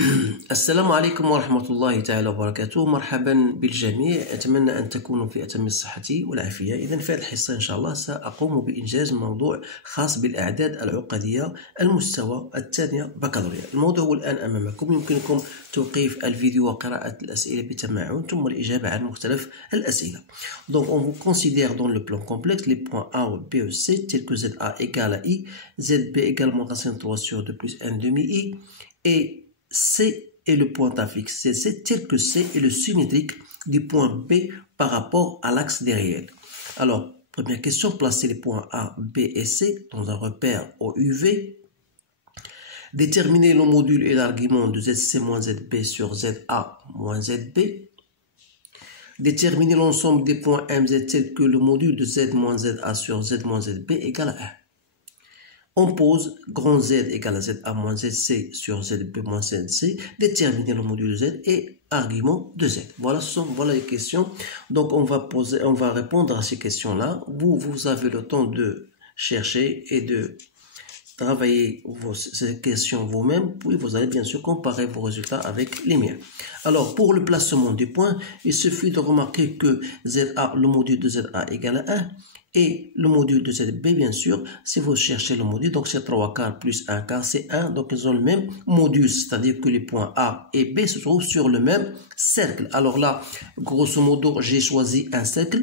السلام عليكم ورحمة الله تعالى وبركاته. مرحبا بالجميع، أتمنى أن تكونوا في أتم الصحة والعافية. إذا في هذه الحصة إن شاء الله سأقوم بإنجاز موضوع خاص بالأعداد العقدية المستوى الثانية بكالوريا. الموضوع هو الآن أمامكم، يمكنكم توقيف الفيديو وقراءة الأسئلة بتمعن ثم الإجابة عن مختلف الأسئلة. Donc on vous considère dans le plan complexe les points A, B ou C tels que ZA égale à I, ZB également racine 3 sur 2 plus 1 demi-I et C est le point à fixer, c'est tel que C est le symétrique du point B par rapport à l'axe des réels. Alors, première question, placer les points A, B et C dans un repère OUV. Déterminer le module et l'argument de ZC moins ZB sur ZA moins ZB. Déterminer l'ensemble des points MZ tel que le module de Z moins ZA sur Z moins ZB égale à 1. On pose grand Z égale à ZA moins ZC sur ZB moins ZC, déterminer le module Z et argument de Z. Voilà les questions. Donc on va répondre à ces questions-là. Vous avez le temps de chercher et de travailler ces questions vous-même, puis vous allez bien sûr comparer vos résultats avec les miens. Alors pour le placement des points, il suffit de remarquer que ZA, le module de ZA égale à 1. Et le module de ZB, bien sûr, si vous cherchez le module, donc c'est 3 quarts plus 1 quart, c'est 1. Donc ils ont le même module, c'est-à-dire que les points A et B se trouvent sur le même cercle. Alors là, grosso modo, j'ai choisi un cercle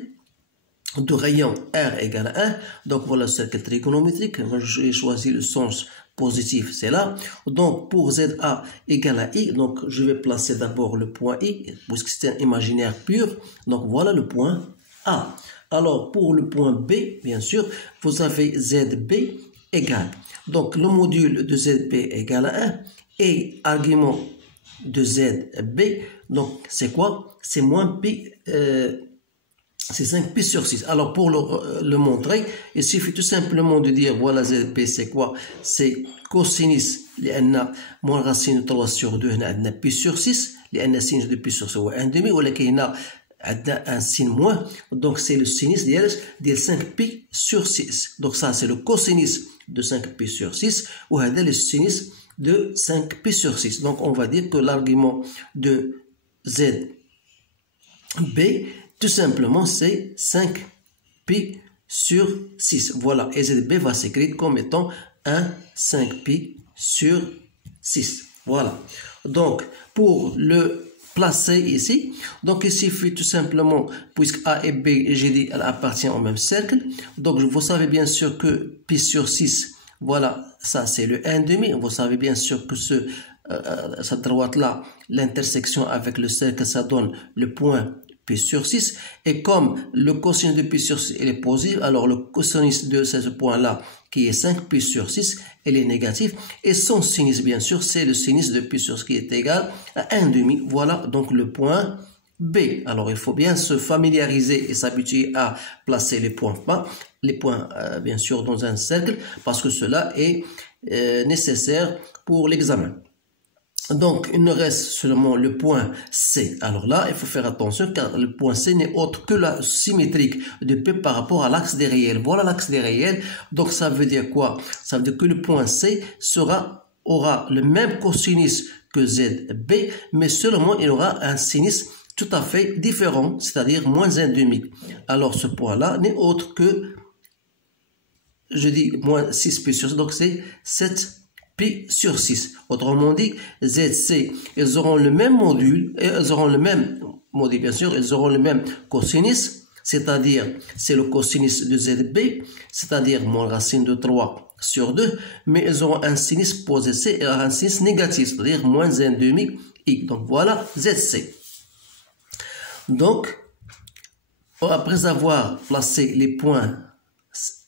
de rayon R égale à 1. Donc voilà le cercle trigonométrique. J'ai choisi le sens positif, c'est là. Donc pour ZA égale à I, donc je vais placer d'abord le point I, puisque c'est un imaginaire pur. Donc voilà le point A. Alors, pour le point B, bien sûr, vous avez ZB égale. Donc, le module de ZB égale à 1 et argument de ZB, donc c'est quoi? C'est moins pi, c'est 5 pi sur 6. Alors, pour le montrer, il suffit tout simplement de dire, voilà ZB, c'est quoi? C'est cosinus, لأن moins racine de 3 sur 2, عندنا pi sur 6, لأن sin de pi sur 6 هو 1 demi, ولكن هنا un signe moins, donc c'est le sinus de 5 pi sur 6. Donc ça c'est le cosinus de 5 pi sur 6 ou le sinus de 5 pi sur 6. Donc on va dire que l'argument de ZB tout simplement c'est 5 pi sur 6. Voilà, et ZB va s'écrire comme étant 5 pi sur 6. Voilà. Donc pour le placer ici, donc il suffit tout simplement, puisque A et B, j'ai dit, elles appartiennent au même cercle, donc vous savez bien sûr que pi sur 6, voilà, ça c'est le 1 demi, vous savez bien sûr que cette droite-là, l'intersection avec le cercle, ça donne le point pi sur 6, et comme le cosinus de pi sur 6 il est positif, alors le cosinus de ce point-là, qui est 5 pi sur 6, il est négatif, et son sinus, bien sûr, c'est le sinus de pi sur 6 qui est égal à 1 demi. Voilà donc le point B. Alors, il faut bien se familiariser et s'habituer à placer les points bien sûr, dans un cercle, parce que cela est nécessaire pour l'examen. Donc, il nous reste seulement le point C. Alors là, il faut faire attention car le point C n'est autre que la symétrique de P par rapport à l'axe des réels. Voilà l'axe des réels. Donc, ça veut dire quoi? Ça veut dire que le point C aura le même cosinus que ZB, mais seulement il aura un sinus tout à fait différent, c'est-à-dire moins 1 demi. Alors, ce point-là n'est autre que, je dis, moins 6 pi sur 6, donc c'est 7 pi sur 6. Autrement dit, ZC, ils auront le même module, et ils auront le même module, bien sûr, ils auront le même cosinus, c'est-à-dire, c'est le cosinus de ZB, c'est-à-dire moins racine de 3 sur 2, mais ils auront un sinus positif et un sinus négatif, c'est-à-dire moins 1 demi I. Donc voilà ZC. Donc, après avoir placé les points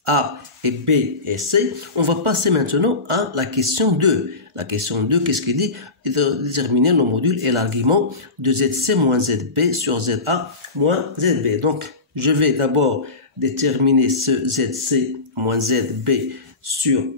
A et B et C, on va passer maintenant à la question 2. La question 2, qu'est-ce qu'il dit? De déterminer le module et l'argument de ZC moins ZB sur ZA moins ZB. Donc, je vais d'abord déterminer ce ZC moins ZB sur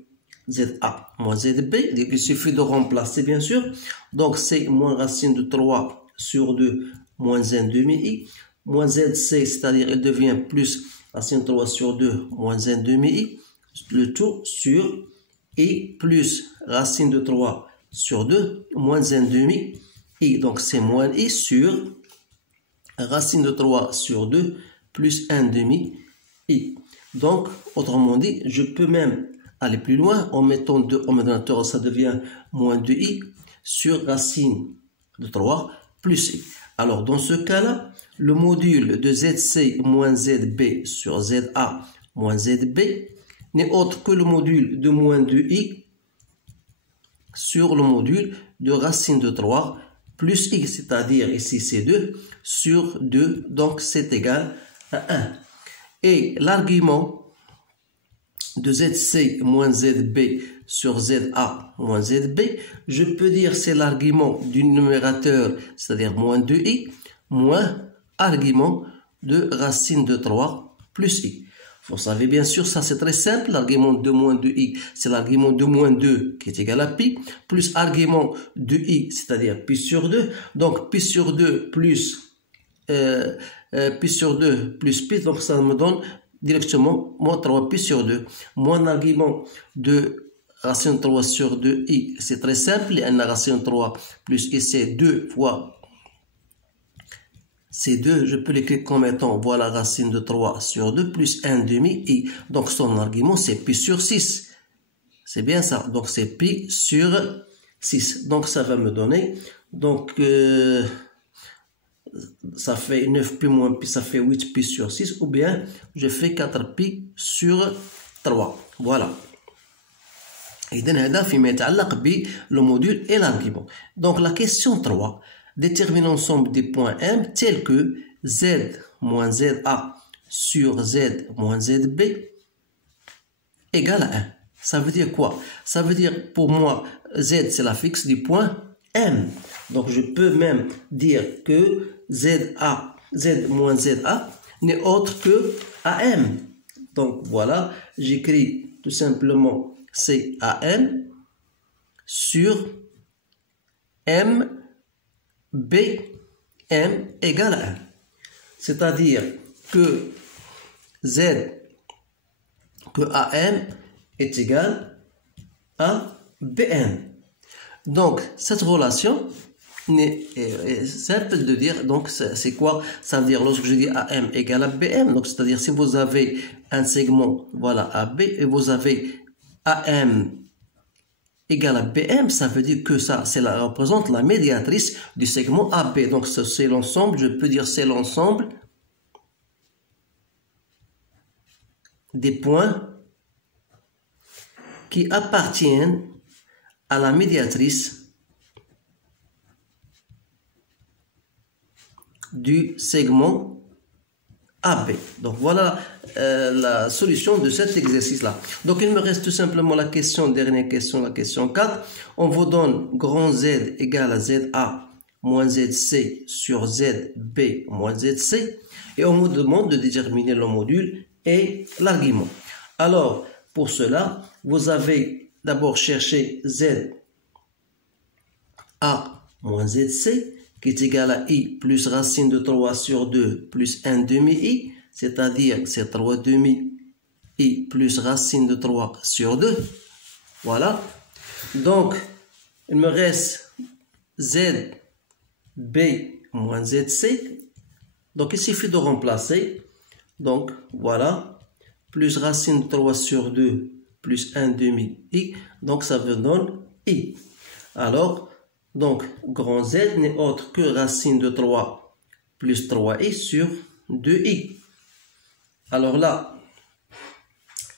ZA moins ZB. Il suffit de remplacer, bien sûr. Donc, c'est moins racine de 3 sur 2 moins 1 demi-I. Moins ZC, c'est-à-dire il devient plus racine 3 sur 2 moins 1 demi-I, le tout sur I plus racine de 3 sur 2 moins 1 demi i. Donc c'est moins i sur racine de 3 sur 2 plus 1 demi i. Donc autrement dit, je peux même aller plus loin en mettant 2 au dénominateur, ça devient moins 2i sur racine de 3 plus i. Alors dans ce cas-là, le module de zc moins zb sur za moins zb n'est autre que le module de moins 2i sur le module de racine de 3 plus i, c'est-à-dire ici c'est 2 sur 2, donc c'est égal à 1. Et l'argument de zc moins zb sur za moins zb, je peux dire c'est l'argument du numérateur, c'est-à-dire moins 2i, moins argument de racine de 3 plus i. Vous savez bien sûr, ça c'est très simple, l'argument de moins 2i, c'est l'argument de moins 2 qui est égal à pi, plus argument de i, c'est-à-dire pi sur 2, donc pi sur 2 plus pi sur 2 plus pi, donc ça me donne directement moins 3 pi sur 2, moins l'argument de racine 3 sur 2i, c'est très simple, et la racine 3 plus i, c'est 2 fois ces 2, je peux l'écrire comme étant, voilà, racine de 3 sur 2 plus 1 demi i. Donc son argument c'est pi sur 6. C'est bien ça. Donc c'est pi sur 6. Donc ça va me donner, donc ça fait 9 pi moins pi, ça fait 8 pi sur 6, ou bien je fais 4 pi sur 3. Voilà. إذن هذا فيما يتعلق بالموديل module et l'argument. Donc la question 3. Détermine l'ensemble des points M tels que Z moins ZA sur Z moins ZB égale à 1. Ça veut dire quoi? Ça veut dire pour moi, Z c'est la fixe du point M. Donc je peux même dire que Z moins ZA n'est autre que AM. Donc voilà, j'écris tout simplement c'est AM sur M B M égale à 1. C'est-à-dire que Z, que AM est égal à BM. Donc, cette relation est simple de dire, donc c'est quoi? Ça veut dire lorsque je dis AM égale à BM, donc c'est-à-dire si vous avez un segment, voilà, AB, et vous avez AM égale à BM, ça veut dire que ça représente la médiatrice du segment AB. Donc c'est l'ensemble, je peux dire c'est l'ensemble des points qui appartiennent à la médiatrice du segment AB. Donc voilà la solution de cet exercice-là. Donc il me reste tout simplement la question, dernière question, la question 4. On vous donne grand Z égale à ZA moins ZC sur ZB moins ZC. Et on vous demande de déterminer le module et l'argument. Alors, pour cela, vous avez d'abord cherché ZA moins ZC qui est égal à i plus racine de 3 sur 2 plus 1 demi i, c'est-à-dire c'est 3 demi i plus racine de 3 sur 2. Voilà. Donc, il me reste ZB moins ZC. Donc, il suffit de remplacer. Donc, voilà. Plus racine de 3 sur 2 plus 1 demi i. Donc, ça me donne i. Alors, donc, grand Z n'est autre que racine de 3 plus 3i sur 2i. Alors là,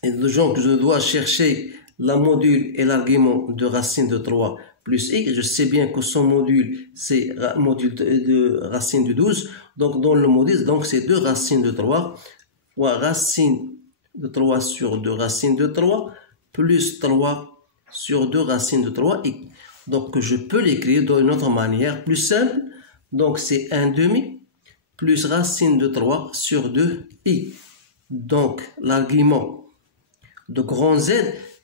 donc je dois chercher la module et l'argument de racine de 3 plus i. Je sais bien que son module, c'est module de racine de 12. Donc, dans le module, donc c'est 2 racines de 3 fois racine de 3 sur 2 racines de 3 plus 3 sur 2 racines de 3i. Donc, je peux l'écrire d'une autre manière plus simple. Donc, c'est 1 demi plus racine de 3 sur 2i. Donc, l'argument de grand Z,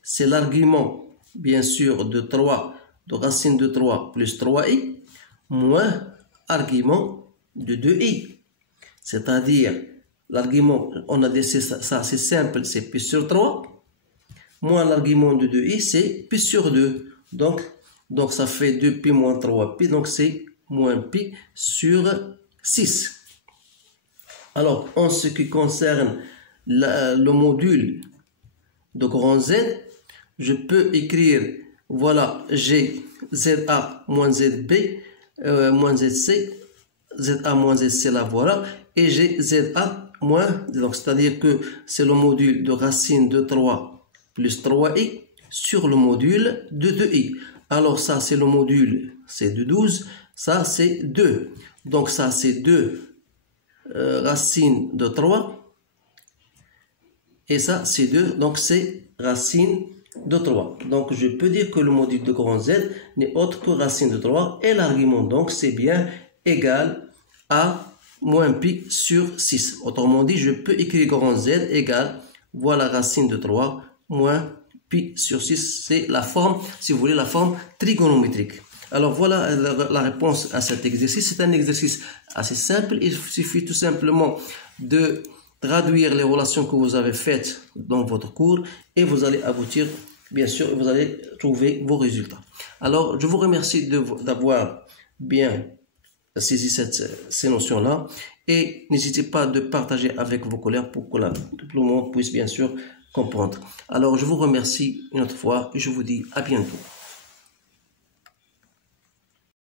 c'est l'argument, bien sûr, de 3, de racine de 3 plus 3i, moins argument de 2i. C'est-à-dire, l'argument, on a dit ça, c'est simple, c'est pi sur 3, moins l'argument de 2i, c'est pi sur 2. Donc, Donc ça fait 2pi moins 3pi, donc c'est moins pi sur 6. Alors en ce qui concerne le module de grand Z, je peux écrire, voilà, j'ai ZA moins ZB moins ZC, ZA moins ZC, là voilà, et j'ai ZA moins, donc c'est-à-dire que c'est le module de racine de 3 plus 3i sur le module de 2i. Alors ça c'est le module, c'est de 12, ça c'est 2. Donc ça c'est 2 racine de 3. Et ça, c'est 2, donc c'est racine de 3. Donc, je peux dire que le module de grand Z n'est autre que racine de 3. Et l'argument, donc, c'est bien égal à moins pi sur 6. Autrement dit, je peux écrire grand Z égale, voilà racine de 3 moins pi sur 6. C'est la forme, si vous voulez, la forme trigonométrique. Alors, voilà la réponse à cet exercice. C'est un exercice assez simple. Il suffit tout simplement de traduire les relations que vous avez faites dans votre cours et vous allez aboutir, bien sûr, vous allez trouver vos résultats. Alors, je vous remercie d'avoir bien saisi ces notions-là et n'hésitez pas de partager avec vos collègues pour que tout le monde puisse bien sûr comprendre. Alors, je vous remercie une autre fois et je vous dis à bientôt.